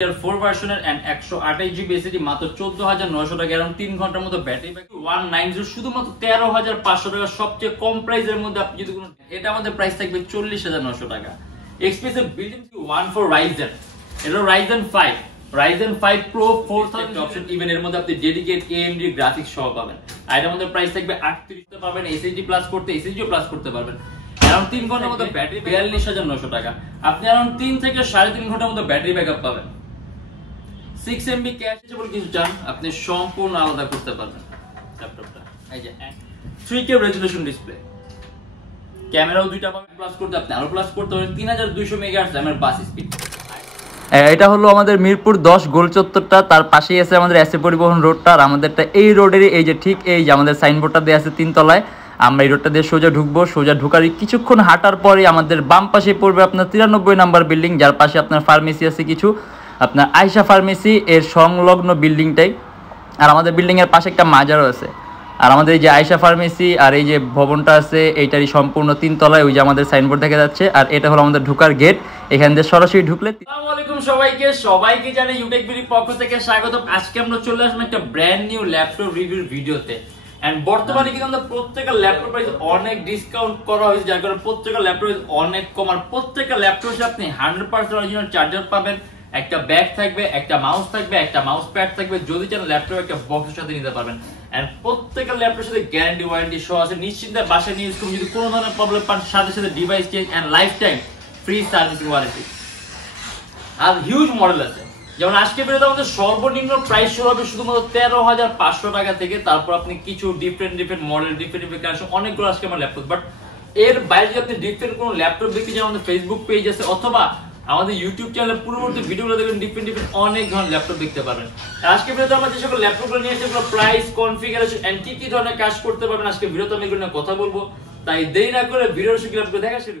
4 ভার্সনের and 128 GB SSD মাত্র 14900 টাকা এরকম 3 ঘন্টার মতো ব্যাটারি ব্যাকআপ 190 শুধুমাত্র 13500 টাকা সবচেয়ে কম প্রাইসের মধ্যে আপনি যদি কোনো এটা আমাদের প্রাইস থাকবে 40900 টাকা এক্সপেন্সিভ বিল্ডিং 14 রাইজেন এটা রাইজেন 5 প্রো 4000 অপশন ইভেন এর মধ্যে আপনি ডেডিকেট AMD গ্রাফিক্স সহ পাবেন আর এটার মধ্যে প্রাইস থাকবে 38 তে পাবেন এসএসডি প্লাস করতে এসএসডিও প্লাস করতে পারবেন अराउंड 3 ঘন্টার মতো ব্যাটারি 42900 টাকা আপনি अराउंड 3 থেকে 3.5 ঘন্টার মতো ব্যাটারি ব্যাকআপ পাবেন 6 MB ক্যাশে বলে কিছু চান আপনি সম্পূর্ণ আলাদা করতে পারবেন ল্যাপটপটা এই যে 3K রেজোলিউশন ডিসপ্লে ক্যামেরাও দুইটা পাবেন প্লাস করতে আপনি আরো প্লাস করতে পারেন 3200 মেগাহার্টজ এর বাস স্পিড এটা হলো আমাদের মিরপুর 10 গোল চত্বরটা তার পাশেই আছে আমাদের এসএ পরিবহন রোডটা আর আমাদেরটা এই রোডেরই এই যে ঠিক এই যে আমাদের সাইনবোর্ডটা দেয়া আছে 3 তলায় আমরা এই রোডটা দিয়ে সোজা ঢুকবো সোজা ঢুকারই কিছুক্ষণ হাঁটার পরে আমাদের বাম পাশে পড়বে আপনার 93 নাম্বার বিল্ডিং যার পাশে আপনার ফার্মেসি আছে কিছু আপনার আয়শা ফার্মেসি এর সংলগ্ন বিল্ডিংটাই আর আমাদের বিল্ডিং এর পাশে একটা মাজারও আছে আর আমাদের এই যে আয়শা ফার্মেসি আর এই যে ভবনটা আছে এইটারই সম্পূর্ণ 3 তলায় ওই যে আমাদের সাইনবোর্ড দেখা যাচ্ছে আর এটা হলো আমাদের ঢোকার গেট এখান দিয়ে সরাসরি ঢুকলে আসসালামু আলাইকুম সবাইকে জানাই ইউটেক বিডি পক্ষ থেকে স্বাগতম আজকে আমরা চলে আসলাম একটা ব্র্যান্ড নিউ ল্যাপটপ রিভিউর ভিডিওতে এন্ড বর্তমানে কিন্তু আমরা প্রত্যেকটা ল্যাপটপ প্রাইস অনেক ডিসকাউন্ট করা হয়েছে যার কারণে প্রত্যেকটা ল্যাপটপ অনেক কম আর প্রত্যেকটা ল্যাপটপে আপনি 100% অরিজিনাল চার্জার পাবেন একটা ব্যাগ থাকবে একটা মাউস থাকবে একটা মাউস প্যাড থাকবে যদি চান ল্যাপটপ একটা বক্সের সাথে নিতে পারবেন এন্ড প্রত্যেকটা ল্যাপটপের সাথে গ্যারান্টি ওয়ারেন্টি সহ আছে নিশ্চিন্তে বাসায় নিয়ে ইউজ করুন যদি কোনো ধরনের প্রবলেম পান সাথে সাথে device change and life time free servicing warranty আর হিউজ মডেল আছে যেমন আজকে ভিডিওতে আমাদের সর্বনিম্ন প্রাইস শুরু হবে শুধুমাত্র 13500 টাকা থেকে তারপর আপনি কিছু ডিফারেন্ট মডেল ডিফারেন্ট কানেকশন অনেকগুলো আজকে আমার ল্যাপটপ বাট এর বাইরে যদি আপনি ডিফারেন্ট কোনো ল্যাপটপ দেখতে চান আমাদের ফেসবুক পেজ আছে অথবা আমাদের ইউটিউব চ্যানেলে পূর্ববর্তী ভিডিওগুলো দেখবেন ডিফারেন্ট অনেক ধরনের ল্যাপটপ দেখতে পারবেন আজকে ভিডিওতে আমরা যে সকল ল্যাপটপগুলো নিয়ে এসেছি প্রাইস কনফিগারেশন এন্ড কি ধরনের কাজ করতে পারবেন আজকে ভিডিওতে আমি এগুলো নিয়ে কথা বলবো তাই দেরি না করে ভিডিওর শুরু ল্যাপটপ দেখা শুরু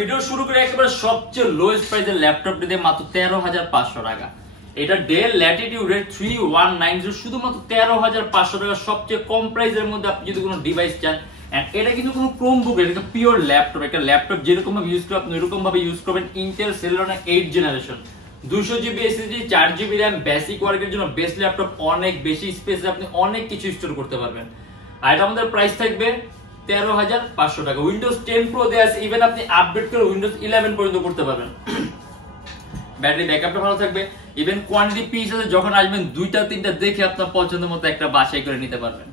ভিডিও শুরু করে একেবারে সবচেয়ে লোয়েস্ট প্রাইসের ল্যাপটপটি দিয়ে মাত্র 13500 টাকা এটা ডেল ল্যাটিটিউড 3190 শুধুমাত্র 13500 টাকা সবচেয়ে কম প্রাইসের মধ্যে আপনি যদি কোনো ডিভাইস চান এন্ড এটা কিন্তু কোনো ক্রোমবুক এটা পিওর ল্যাপটপ একটা ল্যাপটপ যেরকম ভাবে ইউজ করবেন আপনি এরকম ভাবে ইউজ করবেন Intel Celeron 8 generation 200GB SSD 4GB RAM basic ওয়ার্কের জন্য বেস্ট ল্যাপটপ অনেক বেশি স্পেসে আপনি অনেক কিছু স্টোর করতে পারবেন আর এটা আমাদের প্রাইস থাকবে 13500 টাকা উইন্ডোজ 10 প্রো দেয়া আছে ইভেন আপনি আপডেট করে উইন্ডোজ 11 পর্যন্ত করতে পারবেন ব্যাটারি ব্যাকআপটা ভালো থাকবে ইভেন কোয়ান্টিটি পিস আছে যখন আসবেন দুইটা তিনটা দেখে আপনার পছন্দের মতো একটা বাছাই করে নিতে পারবেন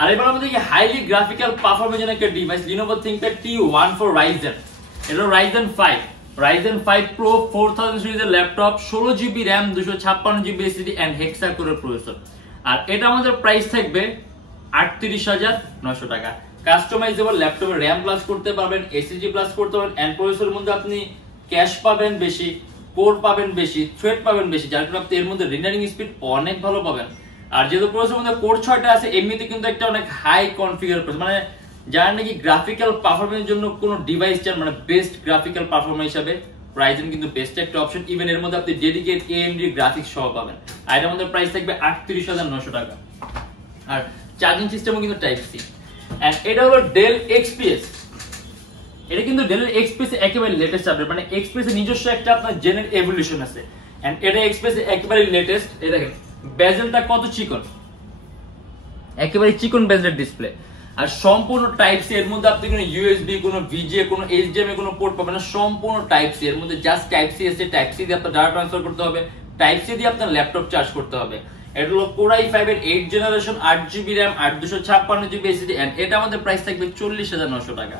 আর এবার আমাদের কি হাইলি গ্রাফিক্যাল পারফরম্যান্স একটা device Lenovo ThinkPad T14 Ryzen এটা Ryzen 5 Pro 4000 সিরিজের laptop 16GB RAM 256GB SSD and hexa কোরের প্রসেসর আর এটা আমাদের প্রাইস থাকবে 38900 টাকা কাস্টমাইজেবল ল্যাপটপে RAM প্লাস করতে পারবেন এসএসডি প্লাস করতে পারবেন এন্ড প্রসেসরের মধ্যে আপনি ক্যাশ পাবেন বেশি কোর পাবেন বেশি থ্রেড পাবেন বেশি যার কারণে আপনি এর মধ্যে রেন্ডারিং স্পিড অনেক ভালো পাবেন আর যেহেতু প্রসেসরের মধ্যে কোর 6টা আছে এমনিতে কিন্তু একটা অনেক হাই কনফিগার প্রসেসর মানে যারা নাকি গ্রাফিক্যাল পারফরম্যান্সের জন্য কোনো ডিভাইস চান মানে বেস্ট গ্রাফিক্যাল পারফরম্যান্স হিসেবে Ryzen কিন্তু বেস্ট একটা অপশন ইভেন এর মধ্যে আপনি ডেডিকেট AMD গ্রাফিক্স সহ পাবেন আর এর মধ্যে প্রাইস থাকবে 38900 টাকা আর চার্জিং সিস্টেমও কিন্তু টাইপ সি এন্ড এটা হলো ডেল XPS এটা কিন্তু ডেল XPS একেবারে লেটেস্ট আপডেট মানে XPS এর নিজস্ব একটা আপনার জেনের এভলিউশন আছে এন্ড এটা XPS একেবারে লেটেস্ট এই দেখেন বেজেলটা কত চিকন একেবারে চিকন বেজেল ডিসপ্লে আর সম্পূর্ণ টাইপ সি এর মধ্যে আপনি কোনো USB কোনো VGA কোনো HDMI কোনো পোর্ট পাবেন না সম্পূর্ণ টাইপ সি এর মধ্যে জাস্ট টাইপ সি আছে টাইপ সি দিয়ে আপনার ডাটা ট্রান্সফার করতে হবে টাইপ সি দিয়ে আপনার ল্যাপটপ চার্জ করতে হবে এটা হলো Core i5 এর 8 generation 8GB RAM 8256GB SSD and এটা আমাদের প্রাইস থাকবে 40900 টাকা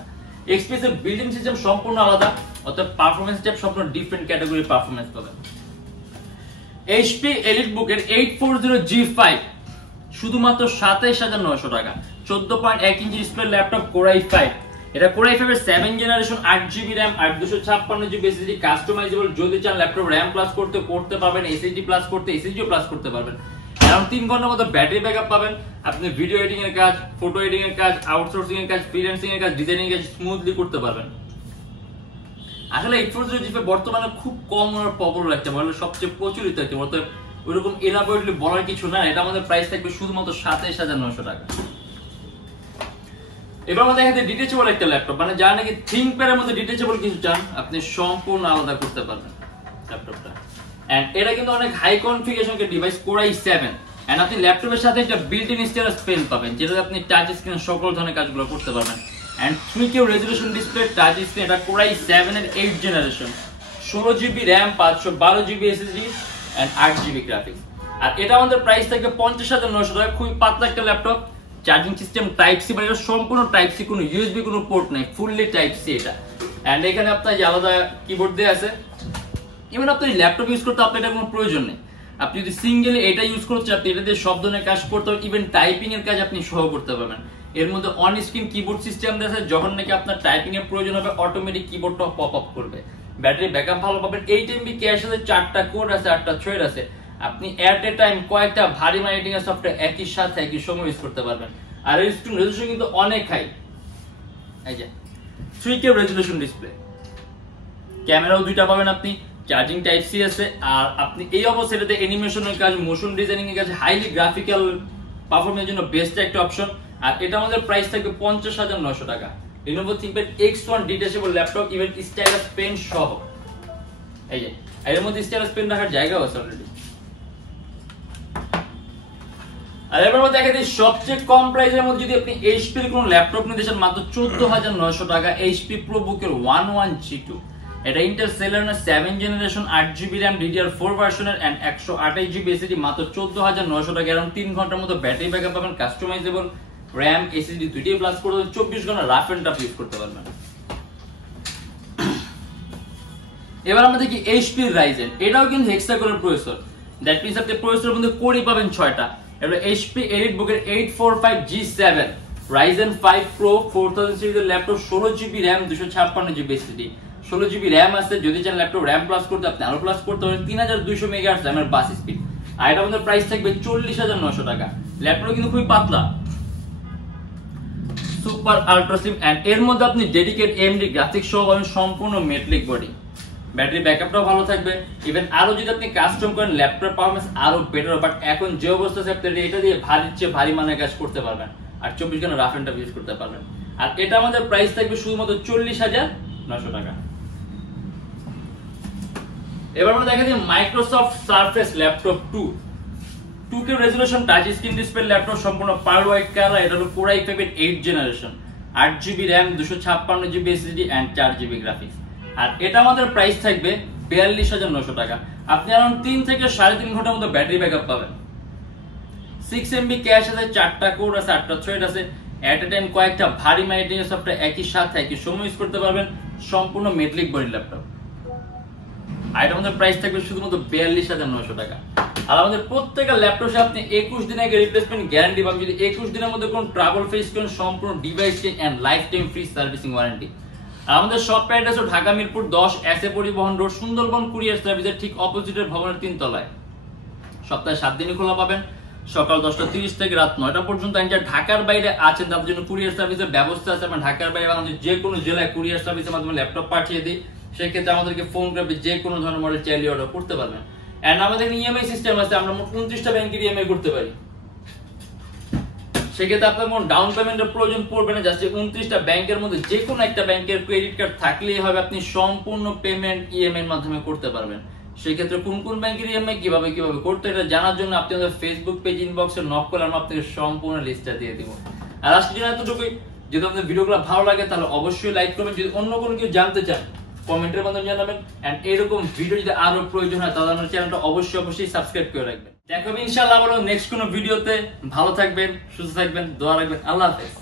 XPS এর বিল্ডিং সিস্টেম সম্পূর্ণ আলাদা অর্থাৎ পারফরম্যান্স টাইপ সম্পূর্ণ ডিফারেন্ট ক্যাটাগরি পারফরম্যান্স পাবেন HP EliteBook এর 840G5 শুধুমাত্র 27900 টাকা 14.1 inch display laptop Core i5 এটা Core i5 এর 7 generation 8GB RAM 8256GB SSD customisable যদি চান ল্যাপটপ RAM প্লাস করতে পারবেন SSD প্লাস করতে SSDও প্লাস করতে পারবেন অ্যারাউন্ড 3 ঘন্টার মতো ব্যাটারি ব্যাকআপ পাবেন। আপনি ভিডিও এডিটিং এর কাজ, ফটো এডিটিং এর কাজ, আউটসোর্সিং এর কাজ, ফ্রিল্যান্সিং এর কাজ, ডিজাইনিং এর কাজ স্মুথলি করতে পারবেন। আসলে 840G বর্তমানে খুব কম আর পপুলার একটা মডেল, সবচেয়ে প্রচলিত একটা মডেল। ওইরকম এলাবোরেটলি বলার কিছু না, এটা আমাদের প্রাইস থাকবে শুধুমাত্র 27900 টাকা। এবার আমাদের এখানে ডিটেচেবল একটা ল্যাপটপ, মানে যারা নাকি থিংকপ্যাডের মধ্যে ডিটেচেবল কিছু চান, আপনি সম্পূর্ণ আলাদা করতে পারবেন ল্যাপটপটা। এন্ড এটা কিন্তু অনেক হাই কনফিগারেশন একটা ডিভাইস, Core i7, এন্ড আপনি ল্যাপটপের সাথে একটা বিল্ট ইন স্টাইলাস পেন পাবেন, যেটাতে আপনি টাচ স্ক্রিন সকল ধরনের কাজগুলো করতে পারবেন। And 3K resolution display, touch screen, এটা Core i7 এর 8th generation, 16GB RAM, 512GB SSD and 8GB graphics. আর এটা আমাদের প্রাইস থাকবে 50900 টাকা। খুবই পাতলা একটা laptop. Charging system type C, মানে এটা সম্পূর্ণ টাইপ সি, কোনো ইউএসবি কোনো পোর্ট নাই, ফুললি টাইপ সি এটা। এন্ড এখানে আপনার যে আলাদা কিবোর্ড দেয়া আছে, ইভেন আপনি ল্যাপটপ ইউজ করতে আপনার এটা কোনো প্রয়োজন নেই। আপনি যদি সিঙ্গেলি এটা ইউজ করতে আপনি এটা দিয়ে সব ধরনের কাজ করতে পারবেন, ইভেন টাইপিং এর কাজ আপনি সহ করতে পারবেন। এর মধ্যে অন স্ক্রিন কিবোর্ড সিস্টেম দেয়া আছে, যখন নাকি আপনার টাইপিং এর প্রয়োজন হবে অটোমেটিক কিবোর্ডটা পপ আপ করবে। ব্যাটারি ব্যাকআপ ভালো পাবেন। 8 MB ক্যাশ আছে, 4টা কোর আছে, 8টা থ্রেড আছে। আপনি এট এ টাইম কয়েকটা ভারী এডিটিং এর সফটওয়্যার একই সাথে একই সময় ইউজ করতে পারবেন। আর এর স্ক্রিন রেজোলিউশন কিন্তু অনেক হাই, এই যে 3K রেজোলিউশন ডিসপ্লে, ক্যামেরাও দুইটা পাবেন আপনি, চার্জিং টাইপ সি আছে। আর আপনি এই অবস্থাতে অ্যানিমেশনের কাজ, মোশন ডিজাইনিং এর কাজ, হাইলি গ্রাফিক্যাল পারফরম্যান্সের জন্য বেস্ট একটা অপশন। আর এটা আমাদের প্রাইস থাকবে 50900 টাকা। Lenovo ThinkPad X1 detachable laptop, even stylus pen সহ। এই যে এর মধ্যে স্টাইলাস পেন রাখার জায়গা আছে অলরেডি। আর এবার আমরা দেখা দিই সবচেয়ে কম প্রাইসের মধ্যে যদি আপনি HP এর কোন ল্যাপটপ নিতে চান, মাত্র 14900 টাকা। HP ProBook এর 11G2, এটা Intel Celeron 7th generation, 8GB RAM, DDR4 ভার্সনের এন্ড 128GB SSD, মাত্র 14900 টাকা। এরকম 3 ঘন্টার মতো ব্যাটারি ব্যাকআপ পাবেন, কাস্টমাইজেবল RAM SSD দুইটাই প্লাস করে 24 ঘন্টা রাফ এন্ড টাফ ইউজ করতে পারবেন। এবার আমরা দেখি HP Ryzen, এটাও কিন্তু হেক্সাগোনাল প্রসেসর, দ্যাট মিন্স আপনি প্রসেসরের মধ্যে কোরই পাবেন 6টা। এবার HP EliteBook এর 845G7 Ryzen 5 Pro 4000 সিরিজের laptop, 16GB RAM, 256GB SSD, 16GB RAM আছে। যদি চান ল্যাপটপ RAM প্লাস করতে আপনি আরো প্লাস করতে পারেন। 3200 মেগাহার্টজ র্যামের বাস স্পিড। আর এটা আমাদের প্রাইস থাকবে 40900 টাকা। ল্যাপটপ কিন্তু খুবই পাতলা, সুপার আলট্রা স্লিম, এন্ড এর মধ্যে আপনি ডেডিকেট AMD গ্রাফিক্স সহ পাবেন, সম্পূর্ণ মেটালিক বডি, ব্যাটারি ব্যাকআপটাও ভালো থাকবে। ইভেন আরো যদি আপনি কাস্টম করেন ল্যাপটপ পারফরম্যান্স আরো বেটার। বাট এখন যে অবস্থা আছে আপনি এটা দিয়ে ভারীর চেয়ে ভারী মানের কাজ করতে পারবেন, আর 24 ঘন্টা রাফ এন্ড টাফ ইউজ করতে পারবেন। আর এটা আমাদের প্রাইস থাকবে শুধুমাত্র 40900 টাকা। এবার আমরা দেখা দিই Microsoft surface laptop 2K resolution touch screen display laptop, সম্পূর্ণ পার হোয়াইট কালার। এটা হলো Core i5 এর 8th generation, 8GB RAM, 256GB SSD and 4GB graphics. আর এটা আমাদের প্রাইস থাকবে 42900 টাকা। আপনি अराउंड 3 থেকে 3.5 ঘন্টার মতো ব্যাটারি ব্যাকআপ পাবেন। 6 MB ক্যাশ আছে, 4টা কোর আছে, 8টা থ্রেড আছে। এট এ টাইম কয়েকটা ভারী এডিটিং সফটওয়্যার একই সাথে একই সময় ইউজ করতে পারবেন, সম্পূর্ণ মেটালিক বডি ল্যাপটপ। আর এটা আমাদের প্রাইস থাকবে শুধুমাত্র 42900 টাকা। আর আমাদের প্রত্যেকটা ল্যাপটপে আপনি 21 দিন আগে রিপ্লেসমেন্ট গ্যারান্টি পাবেন। যদি 21 দিনের মধ্যে কোনো ট্রাবল ফেস করেন, সম্পূর্ণ device change and life time free servicing warranty. আর আমাদের shop address Dhaka Mirpur 10, SA Paribahan road, Sundarban courier সার্ভিসের ঠিক অপোজিটের ভবনের 3 তলায়। সপ্তাহে 7 দিনই খোলা পাবেন, সকাল 10:30 থেকে রাত 9টা পর্যন্ত। ঢাকার বাইরে আছেন তাদের জন্য কুরিয়ার সার্ভিসের ব্যবস্থা আছে। আমরা ঢাকার বাইরে বাংলাদেশের যে কোনো জেলায় কুরিয়ার সার্ভিসের মাধ্যমে ল্যাপটপ পাঠিয়ে দিই। সেক্ষেত্রে আমাদেরকে ফোন করে যে কোনো ধরনের মডেল চাইলে অর্ডার করতে পারবেন। এন্ড আমাদের ইএমআই সিস্টেম আছে, আমরা মোট 29টা ব্যাংকের ইএমআই করতে পারি। সেক্ষেত্রে আপনার কোনো ডাউন পেমেন্টের প্রয়োজন পড়বে না। জাস্ট 29টা ব্যাংকের মধ্যে যে কোনো একটা ব্যাংকের ক্রেডিট কার্ড থাকলেই হবে, আপনি সম্পূর্ণ পেমেন্ট ইএমআই এর মাধ্যমে করতে পারবেন। সেক্ষেত্রে কোন কোন ব্যাংকের ইএমআই কিভাবে করতে, এটা জানার জন্য আপনি আমাদের ফেসবুক পেজ ইনবক্সে নক করলে আমরা আপনাকে সম্পূর্ণ লিস্টটা দিয়ে দিব। আর আজকের জন্য এতটুকুই। যদি আপনাদের ভিডিওগুলো ভালো লাগে তাহলে অবশ্যই লাইক করবেন। যদি অন্য কোনো কিছু জানতে চান কমেন্টের মাধ্যমে জানাবেন। এন্ড এরকম ভিডিও যদি আরো প্রয়োজন হয় তাহলে আমার চ্যানেলটা অবশ্যই সাবস্ক্রাইব করে রাখবেন। দেখা হবে ইনশাআল্লাহ আবার নেক্সট কোনো ভিডিওতে। ভালো থাকবেন, সুস্থ থাকবেন, দোয়া রাখবেন। আল্লাহ হাফেজ।